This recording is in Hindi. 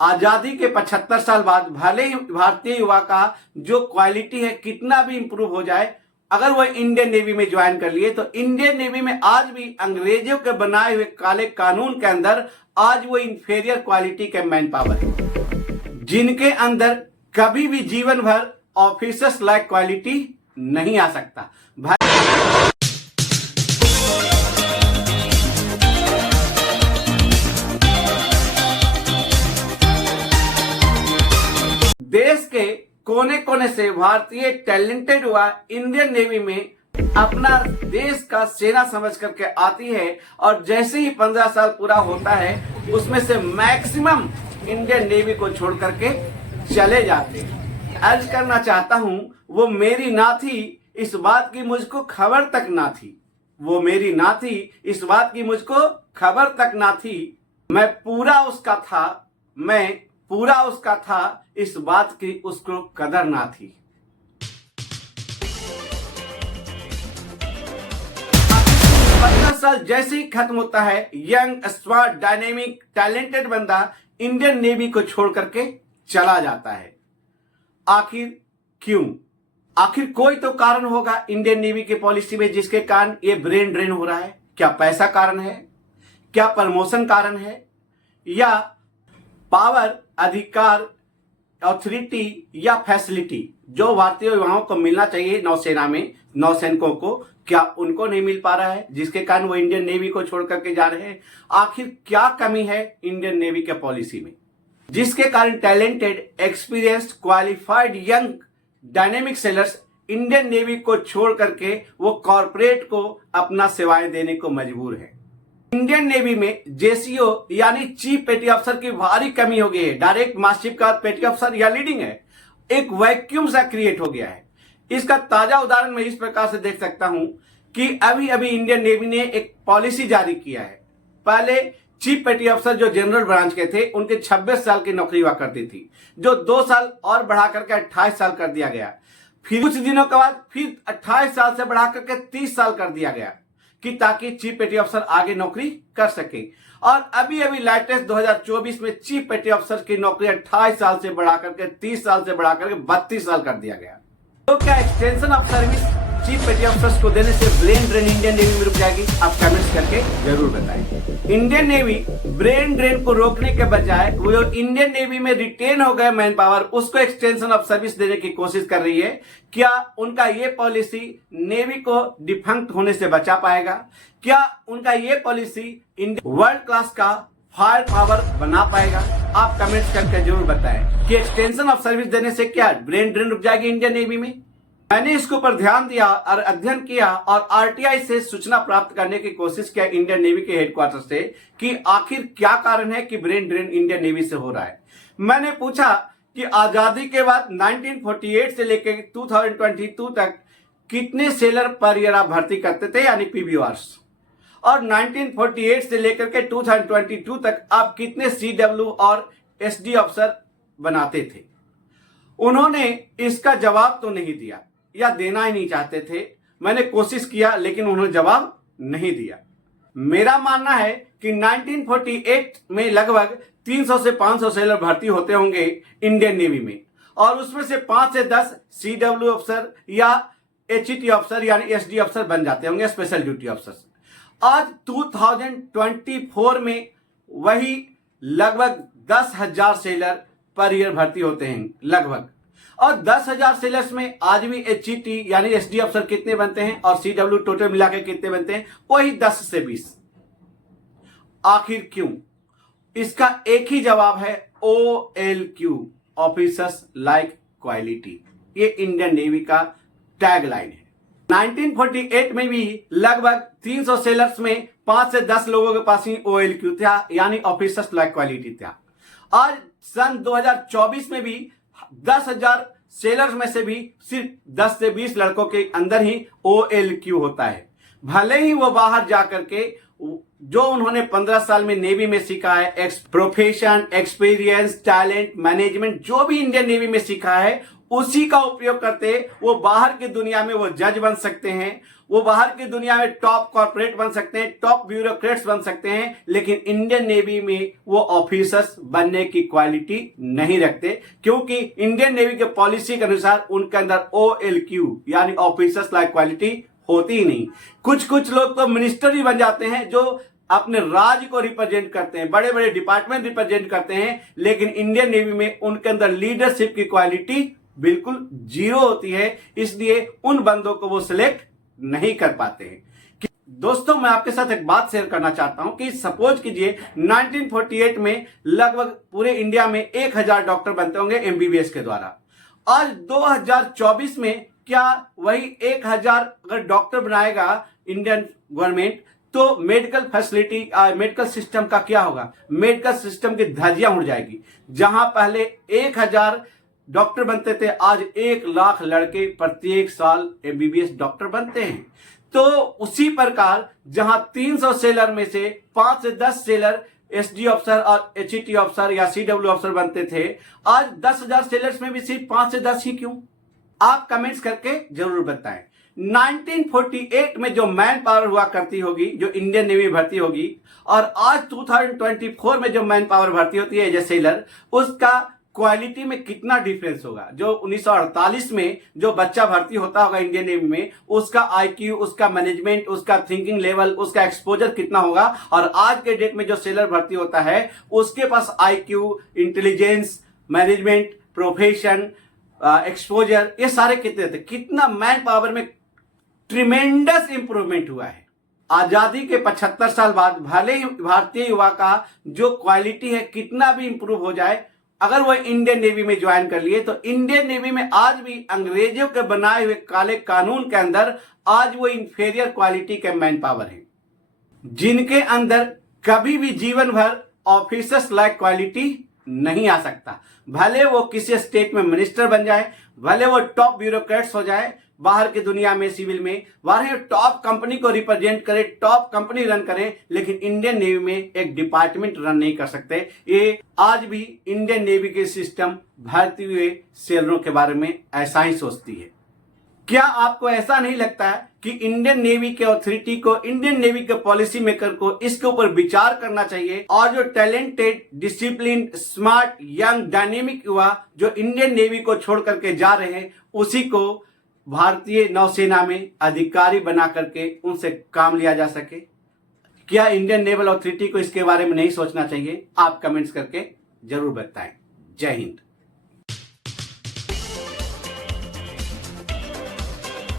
आजादी के 75 साल बाद भले ही भारतीय युवा का जो क्वालिटी है कितना भी इंप्रूव हो जाए, अगर वो इंडियन नेवी में ज्वाइन कर लिए तो इंडियन नेवी में आज भी अंग्रेजों के बनाए हुए काले कानून के अंदर आज वो इंफीरियर क्वालिटी के मैन पावर है, जिनके अंदर कभी भी जीवन भर ऑफिसर्स लाइक क्वालिटी नहीं आ सकता। देश के कोने कोने से भारतीय टैलेंटेड हुआ इंडियन नेवी में अपना देश का सेना समझ करके आती है, और जैसे ही 15 साल पूरा होता है उसमें से मैक्सिमम इंडियन नेवी को छोड़ करके चले जाते हैं। अर्ज करना चाहता हूं, वो मेरी ना थी इस बात की मुझको खबर तक ना थी, वो मेरी ना थी इस बात की मुझको खबर तक ना थी, मैं पूरा उसका था इस बात की उसको कदर ना थी। 15 साल जैसे ही खत्म होता है, यंग स्मार्ट डायनेमिक टैलेंटेड बंदा इंडियन नेवी को छोड़ करके चला जाता है। आखिर क्यों? आखिर कोई तो कारण होगा इंडियन नेवी की पॉलिसी में जिसके कारण ये ब्रेन ड्रेन हो रहा है। क्या पैसा कारण है? क्या प्रमोशन कारण है? या पावर, अधिकार, ऑथोरिटी या फैसिलिटी जो भारतीय युवाओं को मिलना चाहिए नौसेना में, नौसैनिकों को, क्या उनको नहीं मिल पा रहा है जिसके कारण वो इंडियन नेवी को छोड़ करके जा रहे हैं? आखिर क्या कमी है इंडियन नेवी के पॉलिसी में जिसके कारण talented, experienced, qualified young dynamic sellers Indian navy को छोड़ करके वो कॉरपोरेट को अपना सेवाएं देने को मजबूर है? इंडियन नेवी में जेसीओ यानी चीफ पेटी अफसर की भारी कमी हो गई है। डायरेक्ट मास्टरशिप का पेटी अफसर या लीडिंग है, एक वैक्यूम सा क्रिएट हो गया है। इसका ताजा उदाहरण मैं इस प्रकार से देख सकता हूं कि अभी अभी इंडियन नेवी ने एक पॉलिसी जारी किया है। पहले चीफ पेटी अफसर जो जनरल ब्रांच के थे उनके 26 साल की नौकरी हुआ करती थी, जो 2 साल और बढ़ा करके 28 साल कर दिया गया। फिर कुछ दिनों के बाद फिर 28 साल से बढ़ा करके 30 साल कर दिया गया कि ताकि चीफ पेटी अफसर आगे नौकरी कर सके। और अभी अभी लेटेस्ट 2024 में चीफ पेटी अफसर की नौकरी 28 साल से बढ़ा करके 30 साल से बढ़ा करके 32 साल कर दिया गया। तो क्या एक्सटेंशन ऑफ सर्विस चीफ पेटी अफसर्स को देने से ब्रेन ड्रेन इंडियन नेवी में रुक जाएगी? आप कमेंट्स करके जरूर बताएं। इंडियन नेवी ब्रेन ड्रेन को रोकने के बजाय वो इंडियन नेवी में रिटेन हो गए मैन पावर, उसको एक्सटेंशन ऑफ सर्विस देने की कोशिश कर रही है। क्या उनका ये पॉलिसी नेवी को डिफंक्ट होने से बचा पाएगा? क्या उनका ये पॉलिसी वर्ल्ड क्लास का फायर पावर बना पाएगा? आप कमेंट्स करके जरूर बताएं कि एक्सटेंशन ऑफ सर्विस देने से क्या ब्रेन ड्रेन रुक जाएगी इंडियन नेवी में? मैंने इसके ऊपर ध्यान दिया और अध्ययन किया और आरटीआई से सूचना प्राप्त करने की कोशिश किया इंडियन नेवी के हेडक्वार्टर से कि आखिर क्या कारण है कि ब्रेन ड्रेन इंडियन नेवी से हो रहा है। मैंने पूछा कि आजादी के बाद 1948 से लेकर 2022 तक कितने सेलर पर ईयर आप भर्ती करते थे, यानी पीबीआर्स, और 1948 से लेकर के 2022 तक आप कितने सीडब्ल्यू और एसडी अफसर बनाते थे? उन्होंने इसका जवाब तो नहीं दिया या देना ही नहीं चाहते थे। मैंने कोशिश किया लेकिन उन्होंने जवाब नहीं दिया। मेरा मानना है कि 1948 में लगभग 300 से 500 सेलर भर्ती होते होंगे इंडियन नेवी में, और उसमें से 5 से 10 सीडब्ल्यू अफसर या एचईटी अफसर यानी एसडी अफसर बन जाते होंगे, स्पेशल ड्यूटी अफसर। आज 2024 में वही लगभग 10,000 सेलर पर ईयर भर्ती होते हैं लगभग, और 10,000 सेलर्स में आज भी एचईटी यानी एसडी अफसर कितने बनते हैं और सीडब्ल्यू टोटल मिला के कितने बनते हैं? वही 10 से 20। आखिर क्यों? इसका एक ही जवाब है, OLQ, ऑफिसर्स लाइक क्वालिटी। ये इंडियन नेवी का टैगलाइन है। 1948 में भी लगभग 300 सेलर्स में 5 से 10 लोगों के पास ही OLQ था, यानी ऑफिसर्स लाइक क्वालिटी था। आज सन 2024 में भी 10,000 सेलर्स में से भी सिर्फ 10 से 20 लड़कों के अंदर ही OLQ होता है। भले ही वो बाहर जाकर के जो उन्होंने 15 साल में नेवी में सीखा है, प्रोफेशन, एक्सपीरियंस, टैलेंट, मैनेजमेंट, जो भी इंडियन नेवी में सीखा है उसी का उपयोग करते वो बाहर की दुनिया में वो जज बन सकते हैं, वो बाहर की दुनिया में टॉप कॉर्पोरेट बन सकते हैं, टॉप ब्यूरोक्रेट्स बन सकते हैं, लेकिन इंडियन नेवी में वो ऑफिसर्स बनने की क्वालिटी नहीं रखते, क्योंकि इंडियन नेवी के पॉलिसी के अनुसार उनके अंदर OLQ यानी ऑफिसर्स लाइक क्वालिटी होती ही नहीं। कुछ कुछ लोग तो मिनिस्टर ही बन जाते हैं जो अपने राज्य को रिप्रेजेंट करते हैं, बड़े बड़े डिपार्टमेंट रिप्रेजेंट करते हैं, लेकिन इंडियन नेवी में उनके अंदर लीडरशिप की क्वालिटी बिल्कुल जीरो होती है, इसलिए उन बंदों को वो सिलेक्ट नहीं कर पाते हैं। दोस्तों, मैं आपके साथ एक बात शेयर करना चाहता हूं कि सपोज कीजिए 1948 में लगभग पूरे इंडिया में 1000 डॉक्टर बनते होंगे MBBS के द्वारा। आज 2024 में क्या वही 1000 अगर डॉक्टर बनाएगा इंडियन गवर्नमेंट, तो मेडिकल फैसिलिटी मेडिकल सिस्टम का क्या होगा? मेडिकल सिस्टम की धज्जियां उड़ जाएगी। जहां पहले 1000 डॉक्टर बनते थे, आज 1 लाख लड़के प्रत्येक साल MBBS डॉक्टर बनते हैं। तो उसी प्रकार जहां 300 सेलर में से 5 से 10 सेलर SD अफसर और HET अफसर या CW अफसर बनते थे, आज 10,000 सेलर्स में भी सिर्फ 5 से 10 ही क्यों? आप कमेंट्स करके जरूर बताएं। 1948 में जो मैन पावर हुआ करती होगी, जो इंडियन नेवी भर्ती होगी, और आज 2024 में जो मैन पावर भर्ती होती है एज ए सेलर, उसका क्वालिटी में कितना डिफरेंस होगा? जो 1948 में जो बच्चा भर्ती होता होगा इंडियन नेवी में, उसका IQ, उसका मैनेजमेंट, उसका थिंकिंग लेवल, उसका एक्सपोजर कितना होगा, और आज के डेट में जो सेलर भर्ती होता है उसके पास IQ, intelligence, management, profession, exposure, ये सारे कितने थे? कितना मैन पावर में ट्रिमेंडस इंप्रूवमेंट हुआ है। आजादी के 75 साल बाद भले ही भारतीय युवा का जो क्वालिटी है कितना भी इंप्रूव हो जाए, अगर वो इंडियन नेवी में ज्वाइन कर लिए, तो इंडियन नेवी में आज भी अंग्रेजों के बनाए हुए काले कानून के अंदर आज वो इंफीरियर क्वालिटी के मैन पावर हैं, जिनके अंदर कभी भी जीवन भर ऑफिसर्स लाइक क्वालिटी नहीं आ सकता। भले वो किसी स्टेट में मिनिस्टर बन जाए, भले वो टॉप ब्यूरोक्रेट्स हो जाए बाहर की दुनिया में, सिविल में, बाहर टॉप कंपनी को रिप्रेजेंट करे, टॉप कंपनी रन करें, लेकिन इंडियन नेवी में एक डिपार्टमेंट रन नहीं कर सकते। ये आज भी इंडियन नेवी के सिस्टम भर्ती हुए सेलरों के बारे में ऐसा ही सोचती है। क्या आपको ऐसा नहीं लगता है कि इंडियन नेवी के अथॉरिटी को, इंडियन नेवी के पॉलिसी मेकर को इसके ऊपर विचार करना चाहिए, और जो talented, discipline, smart, young, dynamic युवा जो इंडियन नेवी को छोड़ करके जा रहे हैं, उसी को भारतीय नौसेना में अधिकारी बना करके उनसे काम लिया जा सके? क्या इंडियन नेवल अथॉरिटी को इसके बारे में नहीं सोचना चाहिए? आप कमेंट्स करके जरूर बताएं। जय हिंद।